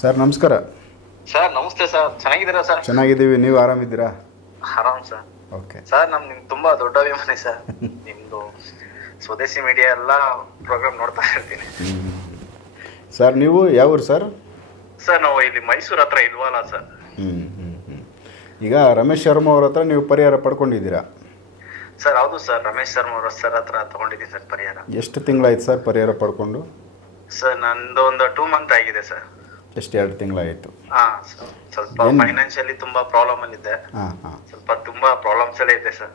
Sir ನಮಸ್ಕಾರ. Sir ನಮಸ್ತೆ sir. ಚೆನ್ನಾಗಿದ್ದೀರಾ ಸರ್? ಚೆನ್ನಾಗಿದ್ದೀವಿ. ನೀವು ಆರಾಮಿದ್ದೀರಾ? ಆರಾಮ್ ಸರ್. ಓಕೆ. ಸರ್ ನಮ್ ನಿಮ್ ತುಂಬಾ ದೊಡ್ಡ ಅಭಿಮಾನಿ ಸರ್. ನಿಮ್ದು ಸ್ವದೇಶಿ ಮೀಡಿಯಾ ಎಲ್ಲ ಪ್ರೋಗ್ರಾಮ್ ನೋಡ್ತಾ ಇರ್ತೀನಿ. ಸರ್ ನೀವು ಯಾವ ಊರು ಸರ್? ಸರ್ ನಾವು ಇಲ್ಲಿ ಮೈಸೂರು ಹತ್ರ ಇಲ್ವಲ್ಲ ಸರ್. ಈಗ ರಮೇಶ್ ಶರ್ಮಾ ಅವ್ರ ಹತ್ರ ನೀವು ಪರಿಹಾರ ಪಡ್ಕೊಂಡಿದ್ದೀರಾ? ಸರ್ ಹೌದು ಸರ್. ರಮೇಶ್ ಶರ್ಮಾ ಅವ್ರ ಸರ್ ಹತ್ರ ತಗೊಂಡಿದ್ದೀನಿ ಸರ್ ಪರಿಹಾರ. ಎಷ್ಟು ತಿಂಗಳಾಯ್ತು ಸರ್ ಪರಿಹಾರ ಪಡ್ಕೊಂಡು? ಸರ್ ನಂದು ಒಂದು ಟೂ ಮಂತ್ ಆಗಿದೆ ಸರ್. ಎಷ್ಟು ಎರಡು ತಿಂಗಳಾಯಿತು. ಹಾ ಸರ್. ಸ್ವಲ್ಪ ಏನ್? ಫೈನಾನ್ಷಿಯಲಿ ತುಂಬಾ ಪ್ರಾಬ್ಲಮ್ ಅಲ್ಲಿ ಇದ್ದೆ ಹಾಂ ಹಾಂ. ಸ್ವಲ್ಪ ತುಂಬಾ ಪ್ರಾಬ್ಲಮ್ಸ್ ಎಲ್ಲ ಇದೆ ಸರ್.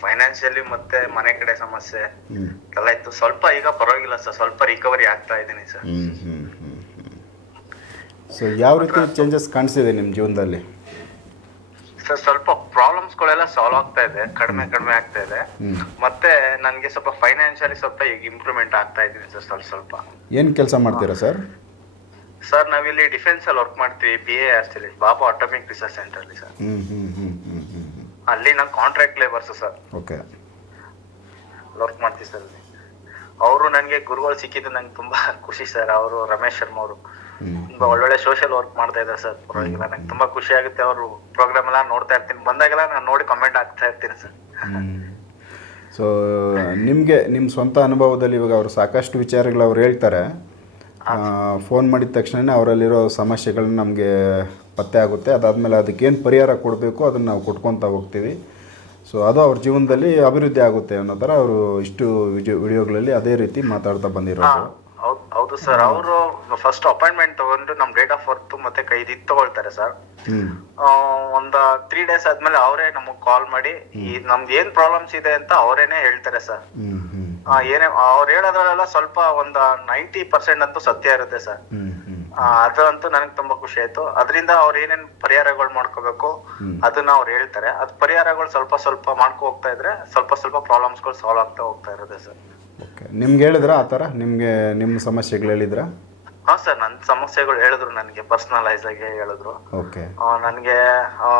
ಫೈನಾನ್ಷಿಯಲಿ ಮತ್ತೆ ಮನೆ ಕಡೆ ಸಮಸ್ಯೆ. ಹ್ಞೂ ಎಲ್ಲ ಇತ್ತು. ಸ್ವಲ್ಪ ಈಗ ಪರವಾಗಿಲ್ಲ ಸರ್. ಸ್ವಲ್ಪ ರಿಕವರಿ ಆಗ್ತಾ ಇದ್ದೀನಿ ಸರ್. ಹ್ಞೂ ಹ್ಞೂ ಹ್ಞೂ ಹ್ಞೂ ಸೊ ಯಾವ ರೀತಿ ಚೇಂಜಸ್ ಕಾಣಿಸಿದೆ ನಿಮ್ಮ ಜೀವನದಲ್ಲಿ? ಸರ್ ಸ್ವಲ್ಪ ಪ್ರಾಬ್ಲಮ್ಸ್ ಗಳೆಲ್ಲ ಸಾಲ್ವ್ ಆಗ್ತಾ ಇದೆ. ಕಡಿಮೆ ಕಡಿಮೆ ಆಗ್ತಾ ಇದೆ. ಹ್ಮ್. ಮತ್ತೆ ನನ್ಗೆ ಸ್ವಲ್ಪ ಫೈನಾನ್ಷಿಯಲಿ ಸ್ವಲ್ಪ ಈಗ ಇಂಪ್ರೂವ್ಮೆಂಟ್ ಆಗ್ತಾ ಇದ್ದೀನಿ ಸರ್. ಸ್ವಲ್ಪ ಸ್ವಲ್ಪ. ಏನು ಕೆಲಸ ಮಾಡ್ತೀರಾ ಸರ್? ಸರ್ ನಾವಿಲ್ಲಿ ಡಿಫೆನ್ಸ್ ಅಲ್ಲಿ ವರ್ಕ್ ಮಾಡ್ತೀವಿ ಬಿ ಎ ಆರ್ಸಿಲಿ ಬಾಬಾ ಆಟೋಮಿಕ್ ರಿಸರ್ಚ್ ಸೆಂಟರ್ ಅಲ್ಲಿ ಸರ್ ಅಲ್ಲಿ ನಾವು contract labours sir okay work ಮಾಡ್ತೀವಿ ಸರ್ ಅಲ್ಲಿ ಅವರು ನನಗೆ ಗುರುಗಳು ಸಿಕ್ಕಿದ್ದು ನಂಗೆ ತುಂಬಾ ಖುಷಿ ಸರ್ ಅವರು ರಮೇಶ್ ಶರ್ಮಾ ಅವರು. ತುಂಬಾ ಒಳ್ಳೊಳ್ಳೆ ಸೋಷಿಯಲ್ ವರ್ಕ್ ಮಾಡ್ತಾ ಇದ್ದಾರೆ ಸರ್ ಪರವಾಗಿಲ್ಲ ನಂಗೆ ತುಂಬಾ ಖುಷಿ ಆಗುತ್ತೆ. ಅವರು ಪ್ರೋಗ್ರಾಮ್ ಎಲ್ಲ ನೋಡ್ತಾ ಇರ್ತೀನಿ. ಬಂದಾಗೆಲ್ಲ ನಾನು ನೋಡಿ ಕಮೆಂಟ್ ಆಗ್ತಾ ಇರ್ತೀನಿ ಸರ್ ಸೊ ನಿಮಗೆ ನಿಮ್ಮ ಸ್ವಂತ ಅನುಭವದಲ್ಲಿ ಇವಾಗ ಅವರು ಸಾಕಷ್ಟು ವಿಚಾರಗಳು ಅವ್ರು ಹೇಳ್ತಾರೆ. ಫೋನ್ ಮಾಡಿದ ತಕ್ಷಣ ಅವರಲ್ಲಿರೋ ಸಮಸ್ಯೆಗಳನ್ನ ನಮಗೆ ಪತ್ತೆ ಆಗುತ್ತೆ. ಅದಾದಮೇಲೆ ಅದಕ್ಕೇನು ಪರಿಹಾರ ಕೊಡಬೇಕು ಅದನ್ನು ನಾವು ಕೊಟ್ಕೊತಾ ಹೋಗ್ತೀವಿ. ಸೊ ಅದು ಅವ್ರ ಜೀವನದಲ್ಲಿ ಅಭಿವೃದ್ಧಿ ಆಗುತ್ತೆ ಅನ್ನೋ ಥರ ಅವರು ಇಷ್ಟು ವಿಡಿಯೋ ವಿಡಿಯೋಗಳಲ್ಲಿ ಅದೇ ರೀತಿ ಮಾತಾಡ್ತಾ ಬಂದಿರೋದು. ಹೌದು ಸರ್. ಅವರು ಫಸ್ಟ್ ಅಪಾಯಿಂಟ್ಮೆಂಟ್ ತಗೊಂಡು ನಮ್ ಡೇಟ್ ಆಫ್ ಬರ್ತ್ ಮತ್ತೆ ಕೈದಿ ತಗೊಳ್ತಾರೆ ಸರ್. ಒಂದ್ ತ್ರೀ ಡೇಸ್ ಆದ್ಮೇಲೆ ಅವರೇ ನಮಗ್ ಕಾಲ್ ಮಾಡಿ ಈ ನಮ್ದು ಏನ್ ಪ್ರಾಬ್ಲಮ್ಸ್ ಇದೆ ಅಂತ ಅವರೇನೆ ಹೇಳ್ತಾರೆ ಸರ್. ಏನೇ ಅವ್ರು ಹೇಳೋದ್ರಲ್ಲೆಲ್ಲ ಸ್ವಲ್ಪ ಒಂದ್ ನೈಂಟಿ ಪರ್ಸೆಂಟ್ ಅಂತೂ ಸತ್ಯ ಇರುತ್ತೆ ಸರ್. ಅದು ಅಂತೂ ಅದಂತೂ ನನಗೆ ತುಂಬಾ ಖುಷಿ ಆಯ್ತು. ಅದರಿಂದ ಅವ್ರು ಏನೇನ್ ಪರಿಹಾರಗಳು ಮಾಡ್ಕೋಬೇಕು ಅದನ್ನ ಅವ್ರು ಹೇಳ್ತಾರೆ. ಅದ್ ಪರಿಹಾರಗಳು ಸ್ವಲ್ಪ ಸ್ವಲ್ಪ ಮಾಡ್ಕೊ ಹೋಗ್ತಾ ಇದ್ರೆ ಸ್ವಲ್ಪ ಸ್ವಲ್ಪ ಪ್ರಾಬ್ಲಮ್ಸ್ಗಳು ಸಾಲ್ವ್ ಆಗ್ತಾ ಹೋಗ್ತಾ ಇರುತ್ತೆ ಸರ್. ಓಕೆ. ನಿಮ್ಗೆ ಹೇಳಿದ್ರ ಆ ಥರ? ನಿಮಗೆ ನಿಮ್ಮ ಸಮಸ್ಯೆಗಳು ಹೇಳಿದ್ರ? ಹಾ ಸರ್ ನನ್ ಸಮಸ್ಯೆಗಳು ಹೇಳಿದ್ರು ನನಗೆ ಪರ್ಸನಲೈಸ್ ಆಗಿ ಹೇಳಿದ್ರು. ಓಕೆ. ನನ್ಗೆ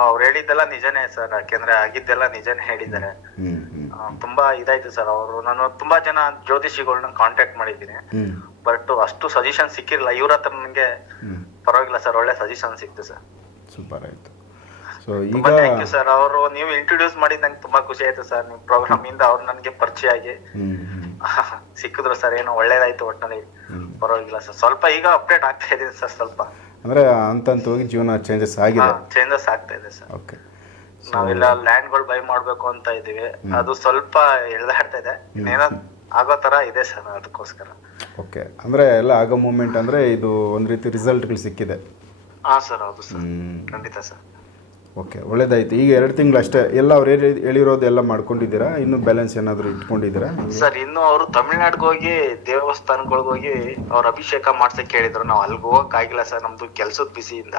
ಅವ್ರು ಹೇಳಿದ್ದೆಲ್ಲ ನಿಜನೇ ಸರ್. ಯಾಕೆಂದ್ರೆ ಆಗಿದ್ದೆಲ್ಲ ನಿಜನೇ ಹೇಳಿದ್ದಾರೆ. ತುಂಬಾ ಇದಾಯ್ತು ಸರ್ ಅವರು. ನಾನು ತುಂಬಾ ಜನ ಜ್ಯೋತಿಷಿಗಳನ್ನ ಕಾಂಟ್ಯಾಕ್ಟ್ ಮಾಡಿದ್ದೀನಿ. ಬಟ್ ಅಷ್ಟು ಸಜೆಷನ್ ಸಿಕ್ಕಿರಲಿಲ್ಲ. ಇವ್ರ ಹತ್ರ ನನಗೆ ಪರವಾಗಿಲ್ಲ ಸರ್. ಒಳ್ಳೆ ಸಜೆಷನ್ ಸಿಕ್ತು ಸರ್. ಸೂಪರ್ ಆಯ್ತು. ಸೊ ಈಗ ಥ್ಯಾಂಕ್ ಯು ಸರ್. ಅವರು ನೀವು ಇಂಟ್ರೊಡ್ಯೂಸ್ ಮಾಡಿ ನಂಗೆ ತುಂಬಾ ಖುಷಿ ಆಯ್ತು ಸರ್. ನಿಮ್ಮ ಪ್ರೋಗ್ರಾಮ್ ಇಂದ ಅವ್ರು ನನಗೆ ಪರಿಚಯ ಆಗಿ. ಸಿಕ್ಕಿದ್ರು ಸರ್. ಏನೋ ಒಳ್ಳೇದಾಯ್ತು ಒಟ್ಟಿನಲ್ಲಿ ಪರವಾಗಿಲ್ಲ ಸರ್. ಸ್ವಲ್ಪ ಈಗ ಅಪ್ಡೇಟ್ ಆಗ್ತಾ ಇದ್ದೀನಿ ಸರ್ ಸ್ವಲ್ಪ. ಅಂದ್ರೆ ಅಂತಂತ ಹೋಗಿ ಜೀವನ ಚೇಂಜಸ್ ಆಗಿದೆ. ಚೇಂಜಸ್ ಆಗ್ತಾ ಇದೆ ಸರ್. ಓಕೆ ನಾವೆಲ್ಲ ಲ್ಯಾಂಡ್ಗಳು ಬೈ ಮಾಡ್ಬೇಕು ಅಂತ ಇದೀವಿ ಅದು ಸ್ವಲ್ಪ ಎಳ್ದಾಡ್ತಾ ಇದೆ. ಇನ್ನೇನೋ ಆಗೋ ತರ ಇದೆ ಸರ್ ಅದಕ್ಕೋಸ್ಕರ. ಓಕೆ. ಅಂದ್ರೆ ಎಲ್ಲ ಆಗೋ ಮೂಮೆಂಟ್ ಅಂದ್ರೆ ಇದು ಒಂದು ರೀತಿ ರಿಸಲ್ಟ್ಗಳು ಸಿಕ್ಕಿದೆ. ಹಾ ಸರ್ ಹೌದು ಸರ್. ಖಂಡಿತ ಸರ್. ಓಕೆ ಒಳ್ಳೇದಾಯ್ತು. ಈಗ ಎರಡು ತಿಂಗಳು ಅಷ್ಟೇ. ಎಲ್ಲ ಅವ್ರು ಹೇಳಿ ಹೇಳಿರೋದು ಎಲ್ಲ ಮಾಡ್ಕೊಂಡಿದ್ದೀರಾ? ಇನ್ನು ಬ್ಯಾಲೆನ್ಸ್ ಏನಾದರೂ ಇಟ್ಕೊಂಡಿದ್ದೀರಾ? ಸರ್ ಇನ್ನು ಅವರು ತಮಿಳ್ನಾಡ್ಗೆ ಹೋಗಿ ದೇವಸ್ಥಾನಗಳಿಗೆ ಹೋಗಿ ಅವ್ರ ಅಭಿಷೇಕ ಮಾಡ್ಸಕ್ ಹೇಳಿದ್ರು. ನಾವು ಅಲ್ಲಿಗೆ ಹೋಗಕ್ ಆಗಿಲ್ಲ ಸರ್. ನಮ್ದು ಕೆಲ್ಸದ ಬಿಸಿಯಿಂದ.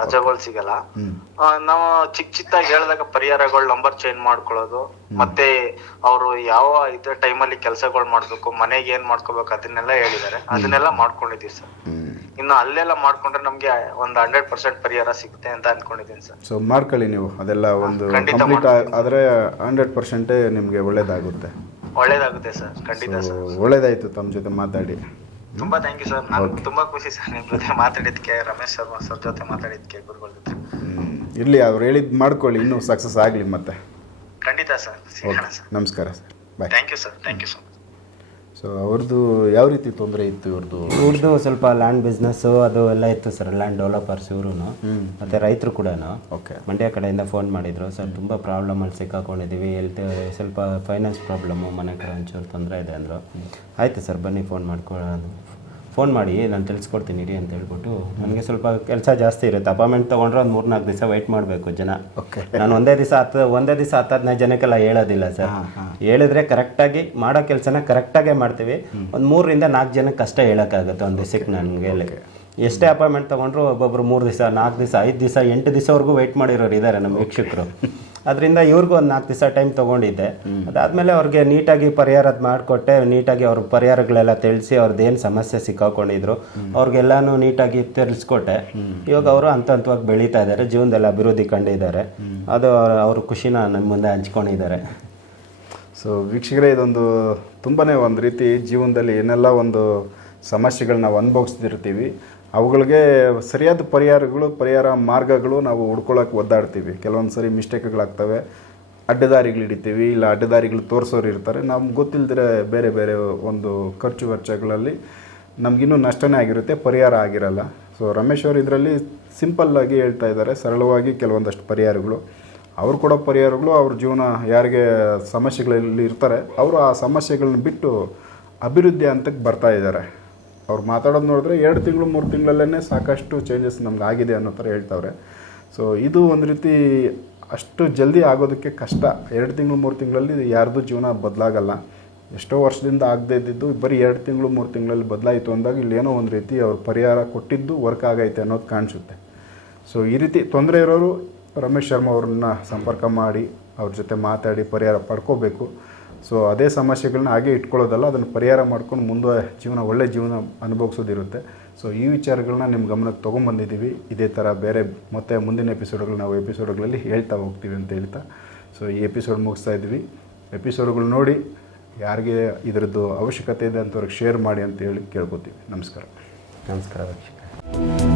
ರಜೆಗಳು ಸಿಗಲ್ಲ. ಆ, ನಾವು ಚಿಕ್ಕ ಚಿಕ್ಕದಾಗಿ ಹೇಳಿದಾಗ ಪರಿಹಾರಗಳು ನಂಬರ್ ಚೇಂಜ್ ಮಾಡ್ಕೊಳ್ಳೋದು. ಮತ್ತೆ ಅವರು ಯಾವ ಇದ್ರ ಟೈಮಲ್ಲಿ ಕೆಲಸಗಳು ಮಾಡ್ಬೇಕು ಮನೆಗೆ ಏನ್ ಮಾಡ್ಕೋಬೇಕು ಅದನ್ನೆಲ್ಲ ಹೇಳಿದ್ದಾರೆ. ಅದನ್ನೆಲ್ಲ ಮಾಡ್ಕೊಂಡಿದೀವಿ ಸರ್. ಹ್ಞೂ ಇನ್ನು ಅಲ್ಲೆಲ್ಲ ಮಾಡ್ಕೊಂಡ್ರೆ ನಮ್ಗೆ ಒಂದ್ ಹಂಡ್ರೆಡ್ ಪರ್ಸೆಂಟ್ ಪರಿಹಾರ ಸಿಗುತ್ತೆ ಅಂತ ಅನ್ಕೊಂಡಿದ್ದೀನಿ ಸರ್. ಸೊ ಮಾಡ್ಕೊಳ್ಳಿ ನೀವು ಅದೆಲ್ಲ ಒಂದು ಖಂಡಿತ ಕಂಪ್ಲೀಟ್. ಆದರೆ ಹಂಡ್ರೆಡ್ ಪರ್ಸೆಂಟೇ ನಿಮಗೆ ಒಳ್ಳೇದಾಗುತ್ತೆ. ಒಳ್ಳೇದಾಗುತ್ತೆ ಸರ್ ಖಂಡಿತ ಸರ್. ಒಳ್ಳೇದಾಯ್ತು ತಮ್ಮ ಜೊತೆ ಮಾತಾಡಿ. ತುಂಬಾ ಥ್ಯಾಂಕ್ ಯು ಸರ್. ನಾನು ತುಂಬಾ ಖುಷಿ ಸರ್ ನಿಮ್ ಜೊತೆ ಮಾತಾಡಿದ್ಕೆ ರಮೇಶ್ ಶರ್ಮಾ ಸರ್ ಜೊತೆ ಮಾತಾಡಿದ್ಕೆ ಗುರುಗಳ ಜೊತೆ. ಇರ್ಲಿ ಅವ್ರು ಹೇಳಿದ್ದು ಮಾಡ್ಕೊಳ್ಳಿ ಇನ್ನೂ ಸಕ್ಸಸ್ ಆಗಲಿ ಮತ್ತೆ. ಖಂಡಿತ ಸರ್. ಸಿಗೋಣ ಓಕೆ ಸರ್. ನಮಸ್ಕಾರ sir. Bye thank you sir thank you so much so ಅವ್ರದ್ದು ಯಾವ ರೀತಿ ತೊಂದರೆ ಇತ್ತು ಇವ್ರದ್ದು ಇವ್ರದ್ದು ಸ್ವಲ್ಪ ಲ್ಯಾಂಡ್ ಬಿಸ್ನೆಸ್ಸು ಅದು ಎಲ್ಲ ಇತ್ತು ಸರ್ ಲ್ಯಾಂಡ್ ಡೆವಲಪರ್ಸ್ ಇವರು ಮತ್ತೆ ರೈತರು ಕೂಡ ಓಕೆ ಮಂಡ್ಯ ಕಡೆಯಿಂದ ಫೋನ್ ಮಾಡಿದ್ರು. ಸರ್ ತುಂಬ ಪ್ರಾಬ್ಲಮಲ್ಲಿ ಸಿಕ್ಕಾಕೊಂಡಿದ್ದೀವಿ ಹೆಲ್ತ್ ಸ್ವಲ್ಪ ಫೈನಾನ್ಸ್ ಪ್ರಾಬ್ಲಮ್ಮು ಮನೆ ಕಡೆ ಒಂಚೂರು ತೊಂದರೆ ಇದೆ ಅಂದರು. ಆಯಿತು ಸರ್ ಬನ್ನಿ ಫೋನ್ ಮಾಡ್ಕೊ ಫೋನ್ ಮಾಡಿ ನಾನು ತಿಳಿಸ್ಕೊಡ್ತೀನಿ ಇರಿ ಅಂತ ಹೇಳ್ಬಿಟ್ಟು ನನಗೆ ಸ್ವಲ್ಪ ಕೆಲಸ ಜಾಸ್ತಿ ಇರುತ್ತೆ. ಅಪಾಯಿಂಟ್ ತೊಗೊಂಡ್ರೆ ಒಂದು ಮೂರ್ನಾಲ್ಕು ದಿವಸ ವೆಯ್ಟ್ ಮಾಡಬೇಕು ಜನ. ಓಕೆ ನಾನು ಒಂದೇ ದಿವಸ ಹತ್ತು ಒಂದೇ ದಿವಸ ಹತ್ತು ಹದಿನೈದು ಜನಕ್ಕೆಲ್ಲ ಹೇಳೋದಿಲ್ಲ ಸರ್. ಹೇಳಿದ್ರೆ ಕರೆಕ್ಟಾಗಿ ಮಾಡೋ ಕೆಲಸನ ಕರೆಕ್ಟಾಗೇ ಮಾಡ್ತೀವಿ. ಒಂದು ಮೂರರಿಂದ ನಾಲ್ಕು ಜನಕ್ಕೆ ಕಷ್ಟ ಹೇಳೋಕ್ಕಾಗುತ್ತೆ ಒಂದು ದಿವಸಕ್ಕೆ ನನಗೆ ಎಷ್ಟೇ ಅಪಾಯಿಂಟ್ಮೆಂಟ್ ತೊಗೊಂಡ್ರು ಒಬ್ಬೊಬ್ರು ಮೂರು ದಿವಸ ನಾಲ್ಕು ದಿವಸ ಐದು ದಿವಸ ಎಂಟು ದಿವಸವರೆಗೂ ವೆಯ್ಟ್ ಮಾಡಿರೋರು ಇದ್ದಾರೆ ನಮ್ಮ ವೀಕ್ಷಕರು. ಅದರಿಂದ ಇವ್ರಿಗೂ ಒಂದು ನಾಲ್ಕು ದಿವಸ ಟೈಮ್ ತೊಗೊಂಡಿದ್ದೆ. ಅದಾದಮೇಲೆ ಅವ್ರಿಗೆ ನೀಟಾಗಿ ಪರಿಹಾರ ಮಾಡಿಕೊಟ್ಟೆ ನೀಟಾಗಿ ಅವ್ರ ಪರಿಹಾರಗಳೆಲ್ಲ ತಿಳಿಸಿ ಅವ್ರದ್ದೇನು ಏನು ಸಮಸ್ಯೆ ಸಿಕ್ಕಾಕೊಂಡಿದ್ರು. ಅವ್ರಿಗೆಲ್ಲಾನು ನೀಟಾಗಿ ತಿಳಿಸ್ಕೊಟ್ಟೆ. ಇವಾಗ ಅವರು ಹಂತ ಹಂತವಾಗಿ ಬೆಳೀತಾ ಇದ್ದಾರೆ ಜೀವನದಲ್ಲಿ ಅಭಿವೃದ್ಧಿ ಕಂಡಿದ್ದಾರೆ. ಅದು ಅವ್ರ- ಅವ್ರ ಖುಷಿನ ನಮ್ಮ ಮುಂದೆ ಹಂಚ್ಕೊಂಡಿದ್ದಾರೆ. ಸೊ ವೀಕ್ಷಕರೇ ಇದೊಂದು ತುಂಬಾ ಒಂದು ರೀತಿ ಜೀವನದಲ್ಲಿ ಏನೆಲ್ಲ ಒಂದು ಸಮಸ್ಯೆಗಳನ್ನ ನಾವು ಅನುಭವಿಸ್ತಿರ್ತೀವಿ. ಅವುಗಳಿಗೆ ಸರಿಯಾದ ಪರಿಹಾರಗಳು, ಪರಿಹಾರ ಮಾರ್ಗಗಳು ನಾವು ಹುಡ್ಕೊಳ್ಳೋಕೆ ಒದ್ದಾಡ್ತೀವಿ. ಕೆಲವೊಂದು ಸರಿ ಮಿಸ್ಟೇಕ್ಗಳಾಗ್ತವೆ. ಅಡ್ಡದಾರಿಗಳು ಹಿಡಿತೀವಿ, ಇಲ್ಲ ಅಡ್ಡದಾರಿಗಳು ತೋರಿಸೋರು ಇರ್ತಾರೆ. ನಮ್ಗೆ ಗೊತ್ತಿಲ್ಲದಿರ ಬೇರೆ ಬೇರೆ ಒಂದು ಖರ್ಚು ವೆಚ್ಚಗಳಲ್ಲಿ ನಮಗಿನ್ನೂ ನಷ್ಟನೇ ಆಗಿರುತ್ತೆ, ಪರಿಹಾರ ಆಗಿರಲ್ಲ. ಸೊ ರಮೇಶ್ ಅವರು ಇದರಲ್ಲಿ ಸಿಂಪಲ್ಲಾಗಿ ಹೇಳ್ತಾ ಇದ್ದಾರೆ, ಸರಳವಾಗಿ ಕೆಲವೊಂದಷ್ಟು ಪರಿಹಾರಗಳು. ಅವ್ರು ಕೊಡೋ ಪರಿಹಾರಗಳು ಅವ್ರ ಜೀವನ ಯಾರಿಗೆ ಸಮಸ್ಯೆಗಳಲ್ಲಿ ಇರ್ತಾರೆ, ಅವರು ಆ ಸಮಸ್ಯೆಗಳನ್ನ ಬಿಟ್ಟು ಅಭಿವೃದ್ಧಿ ಹಂತಕ್ಕೆ ಬರ್ತಾ ಇದ್ದಾರೆ. ಅವ್ರು ಮಾತಾಡೋದು ನೋಡಿದ್ರೆ ಎರಡು ತಿಂಗಳು, ಮೂರು ತಿಂಗಳಲ್ಲೇ ಸಾಕಷ್ಟು ಚೇಂಜಸ್ ನಮ್ಗೆ ಆಗಿದೆ ಅನ್ನೋ ಥರ ಹೇಳ್ತಾವ್ರೆ. ಸೊ ಇದು ಒಂದು ರೀತಿ ಅಷ್ಟು ಜಲ್ದಿ ಆಗೋದಕ್ಕೆ ಕಷ್ಟ. ಎರಡು ತಿಂಗಳು, ಮೂರು ತಿಂಗಳಲ್ಲಿ ಯಾರ್ದು ಜೀವನ ಬದಲಾಗಲ್ಲ. ಎಷ್ಟೋ ವರ್ಷದಿಂದ ಆಗದೇ ಇದ್ದಿದ್ದು, ಬರೀ ಎರಡು ತಿಂಗಳು, ಮೂರು ತಿಂಗಳಲ್ಲಿ ಬದಲಾಯಿತು ಅಂದಾಗ ಇಲ್ಲಿ ಏನೋ ಒಂದು ರೀತಿ ಅವ್ರು ಪರಿಹಾರ ಕೊಟ್ಟಿದ್ದು ವರ್ಕ್ ಆಗೈತೆ ಅನ್ನೋದು ಕಾಣಿಸುತ್ತೆ. ಸೊ ಈ ರೀತಿ ತೊಂದರೆ ಇರೋರು ರಮೇಶ್ ಶರ್ಮಾ ಅವ್ರನ್ನ ಸಂಪರ್ಕ ಮಾಡಿ, ಅವ್ರ ಜೊತೆ ಮಾತಾಡಿ ಪರಿಹಾರ ಪಡ್ಕೋಬೇಕು. ಸೊ ಅದೇ ಸಮಸ್ಯೆಗಳನ್ನ ಹಾಗೆ ಇಟ್ಕೊಳ್ಳೋದಲ್ಲ, ಅದನ್ನು ಪರಿಹಾರ ಮಾಡ್ಕೊಂಡು ಮುಂದೆ ಜೀವನ, ಒಳ್ಳೆ ಜೀವನ ಅನುಭವಿಸೋದಿರುತ್ತೆ. ಸೊ ಈ ವಿಚಾರಗಳನ್ನ ನಿಮ್ಮ ಗಮನಕ್ಕೆ ತೊಗೊಂಬಂದಿದ್ದೀವಿ. ಇದೇ ಥರ ಬೇರೆ ಮತ್ತೆ ಮುಂದಿನ ಎಪಿಸೋಡ್ಗಳು ನಾವು ಎಪಿಸೋಡ್ಗಳಲ್ಲಿ ಹೇಳ್ತಾ ಹೋಗ್ತೀವಿ ಅಂತ ಹೇಳ್ತಾ. ಸೊ ಈ ಎಪಿಸೋಡ್ ಮುಗಿಸ್ತಾ ಇದ್ವಿ ಎಪಿಸೋಡ್ಗಳು ನೋಡಿ, ಯಾರಿಗೆ ಇದರದ್ದು ಅವಶ್ಯಕತೆ ಇದೆ ಅಂತವ್ರಿಗೆ ಶೇರ್ ಮಾಡಿ ಅಂತ ಹೇಳಿ ಕೇಳ್ಕೊತೀವಿ. ನಮಸ್ಕಾರ. ನಮಸ್ಕಾರ ವೀಕ್ಷಕ